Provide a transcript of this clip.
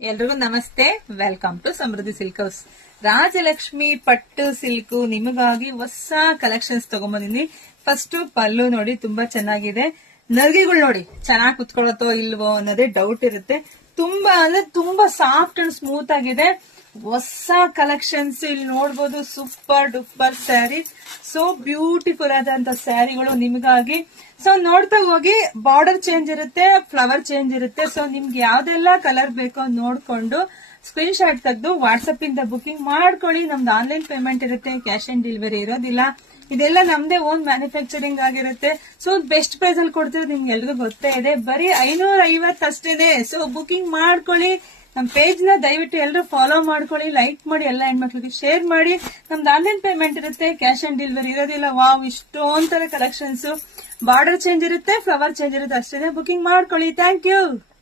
ಎಲ್ರಿಗೂ ನಮಸ್ತೆ. Welcome to Samriddhi silk house. Rajalakshmi pattu silk ನಿಮಗಾಗಿ ಹೊಸ ಕಲೆಕ್ಷನ್ಸ್ ತಗೊಂಬಂದಿನಿ. ಫಸ್ಟ್ ಪಲ್ಲು ನೋಡಿ, ತುಂಬಾ ಚೆನ್ನಾಗಿದೆ. ನರ್ಗಿಗಳು ನೋಡಿ ಚೆನ್ನಾಗಿ ಕುತ್ಕೊಳ್ಳುತ್ತೋ ಇಲ್ವೋ ಅನ್ನೋದೇ ಡೌಟ್ ಇರುತ್ತೆ. ತುಂಬಾ ಅಂದ್ರೆ ತುಂಬಾ ಸಾಫ್ಟ್ ಅಂಡ್ ಸ್ಮೂತ್ ಆಗಿದೆ. ಹೊಸ ಕಲೆಕ್ಷನ್ಸ್ ಇಲ್ಲಿ ನೋಡಬಹುದು. Super duper sari, so beautiful ಆದಂತ ಸ್ಯಾರಿಗಳು ನಿಮಗಾಗಿ. ಸೊ ನೋಡ್ತಾ ಹೋಗಿ. ಬಾರ್ಡರ್ ಚೇಂಜ್ ಇರುತ್ತೆ, ಫ್ಲವರ್ ಚೇಂಜ್ ಇರುತ್ತೆ. ಸೊ ನಿಮ್ಗೆ ಯಾವ್ದೆಲ್ಲ ಕಲರ್ ಬೇಕೋ ನೋಡ್ಕೊಂಡು ಸ್ಕ್ರೀನ್ ಶಾಟ್ ತೆಗೆದು ವಾಟ್ಸ್ಆಪ್ ಇಂದ ಬುಕಿಂಗ್ ಮಾಡ್ಕೊಳ್ಳಿ. ನಮ್ದು ಆನ್ಲೈನ್ ಪೇಮೆಂಟ್ ಇರುತ್ತೆ, ಕ್ಯಾಶ್ ಆನ್ ಡೆಲಿವರಿ ಇರೋದಿಲ್ಲ. ಇದೆಲ್ಲ ನಮ್ದೇ ಓನ್ ಮ್ಯಾನುಫ್ಯಾಕ್ಚರಿಂಗ್ ಆಗಿರುತ್ತೆ. ಸೊ ಬೆಸ್ಟ್ ಪ್ರೈಸ್ ಅಲ್ಲಿ ಕೊಡ್ತೀವಿ, ನಿಮ್ಗೆ ಎಲ್ರಿಗೂ ಗೊತ್ತೇ ಇದೆ. ಬರೀ 550 ಅಷ್ಟೇನೆ. ಸೊ ಬುಕಿಂಗ್ ಮಾಡ್ಕೊಳ್ಳಿ. ನಮ್ ಪೇಜ್ ನ ದಯವಿಟ್ಟು ಎಲ್ಲರೂ ಫಾಲೋ ಮಾಡ್ಕೊಳ್ಳಿ, ಲೈಕ್ ಮಾಡಿ, ಎಲ್ಲ ಹೆಣ್ಮಕ್ಳಿಗೆ ಶೇರ್ ಮಾಡಿ. ನಮ್ದು ಆನ್ಲೈನ್ ಪೇಮೆಂಟ್ ಇರುತ್ತೆ, ಕ್ಯಾಶ್ ಆನ್ ಡೆಲಿವರಿ ಇರೋದಿಲ್ಲ. ವಾವ್, ಇಷ್ಟೊಂದ್ ತರ ಕಲೆಕ್ಷನ್ಸ್. ಬಾರ್ಡರ್ ಚೇಂಜ್ ಇರುತ್ತೆ, ಫ್ಲವರ್ ಚೇಂಜ್ ಇರುತ್ತೆ ಅಷ್ಟೇ. ಬುಕಿಂಗ್ ಮಾಡ್ಕೊಳ್ಳಿ. Thank you.